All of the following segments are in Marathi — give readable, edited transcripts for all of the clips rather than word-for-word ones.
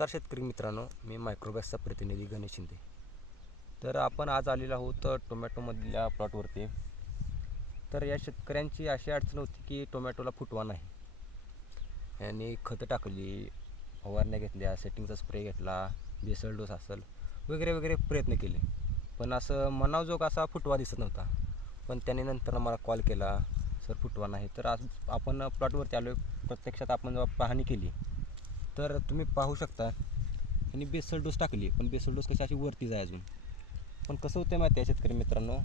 तर शेतकरी मित्रांनो, मी मायक्रोबॅसचा प्रतिनिधी गणेश शिंदे. तर आपण आज आलेलो आहोत टोमॅटोमधल्या प्लॉटवरती. तर या शेतकऱ्यांची अशी अडचण होती की टोमॅटोला फुटवा नाही. यांनी खतं टाकली, फवारण्या घेतल्या, सेटिंगचा स्प्रे घेतला, बेसल डोस असेल वगैरे वगैरे प्रयत्न केले, पण असं मनाजोग असा फुटवा दिसत नव्हता. पण त्याने नंतर मला कॉल केला, सर फुटवा नाही. तर आज आपण प्लॉटवरती आलो. प्रत्यक्षात आपण जेव्हा पाहणी केली तर तुम्ही पाहू शकता यांनी बेसल डोस टाकली, पण बेसल डोस कशी अशी वरती जाय अजून. पण कसं होतं माहिती आहे शेतकरी मित्रांनो,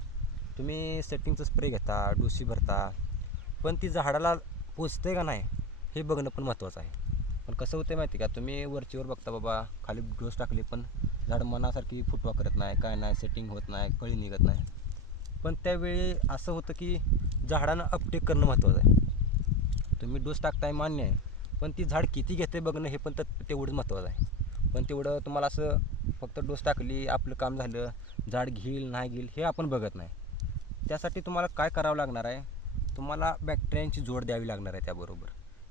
तुम्ही सेटिंगचं स्प्रे घेता, डोसी भरता, पण ती झाडाला पोचते का नाही हे बघणं पण महत्त्वाचं आहे. पण कसं होतं माहिती का, तुम्ही वरचीवर बघता बाबा खाली डोस टाकली पण झाड मनासारखी फुटवा करत नाही, काय नाही, सेटिंग होत नाही, कळी निघत नाही. पण त्यावेळी असं होतं की झाडानं अपटेक करणं महत्त्वाचं आहे. तुम्ही डोस टाकताय मान्य आहे, पण ती झाड किती घेते बघणं हे पण तेवढंच महत्त्वाचं आहे. पण तेवढं तुम्हाला असं फक्त डोस टाकली आपलं काम झालं, झाड घेईल नाही घेईल हे आपण बघत नाही. त्यासाठी तुम्हाला काय करावं लागणार आहे, तुम्हाला बॅक्टेरियांची जोड द्यावी लागणार आहे त्याबरोबर,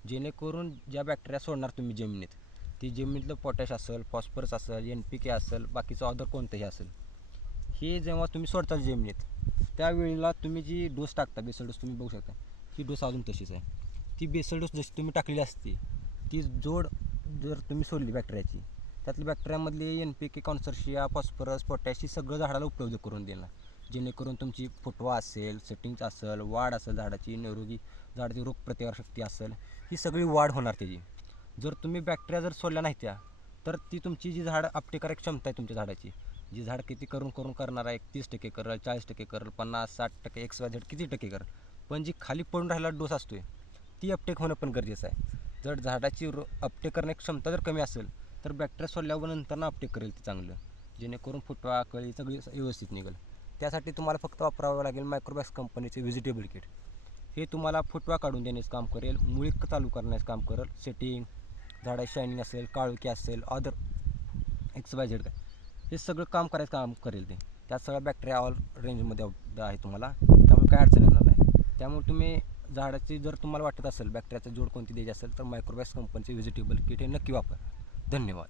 जेणेकरून ज्या बॅक्टेरिया सोडणार तुम्ही जमिनीत, ती जमिनीतलं पोटॅश असेल, फॉस्फरस असेल, NPK असेल, बाकीचं अदर कोणतंही असेल, हे जेव्हा तुम्ही सोडता जमिनीत त्यावेळेला तुम्ही जी डोस टाकता, बेसल डोस तुम्ही बघू शकता, ती डोस अजून तशीच आहे. ती बेसल डोस जशी तुम्ही टाकलेली असते ती जोड जर तुम्ही सोडली बॅक्टेरियाची, त्यातल्या बॅक्टेरियामधली NPK, कॉन्सर्शिया, फॉस्फरस, पोटॅश ही सगळं झाडाला उपलब्ध करून देणार, जेणेकरून तुमची फुटवा असेल, सेटिंग्स असेल, वाढ असेल, झाडाची निरोगी झाडाची रोगप्रतिकारशक्ती असेल, ही सगळी वाढ होणार त्याची. जर तुम्ही बॅक्टेरिया जर सोडल्या नाही त्या, तर ती तुमची जी झाड अपटेकारक क्षमता आहे तुमच्या झाडाची, जी झाड किती करून करून करणार आहे, 30% करेल, 40% करेल, 50-60% XYZ किती टक्के करेल, पण जी खाली पडून राहिला डोस असतोय ती अपटेक होणं पण गरजेचं आहे. जर झाडाची अपटेक करण्याची क्षमता जर कमी असेल तर बॅक्टेरिया सोडल्यावर नंतर अपटेक करेल ते चांगलं, जेणेकरून फुटवा कळी सगळी व्यवस्थित निघेल. त्यासाठी तुम्हाला फक्त वापरावं लागेल मायक्रोबॅस कंपनीचे व्हेजिटेबल किट. हे तुम्हाला फुटवा काढून देण्याचं काम करेल, मुळी चालू करण्याचं काम करेल, सेटिंग, झाडा शायनिंग असेल, काळुकी असेल, अदर XYZ काय, हे सगळं काम करायचं काम करेल ते. त्यात सगळ्या बॅक्टेरिया ऑल रेंजमध्ये आहे तुम्हाला, त्यामुळे काय अडचण येणार नाही. त्यामुळे तुम्ही झाडाची जर तुम्हाला वाटत असेल बॅक्टेरियाचा जोड कोणती द्यायची असेल तर मायक्रोबॅस कंपनीचे व्हेजिटेबल किट हे नक्की वापरा. धन्यवाद.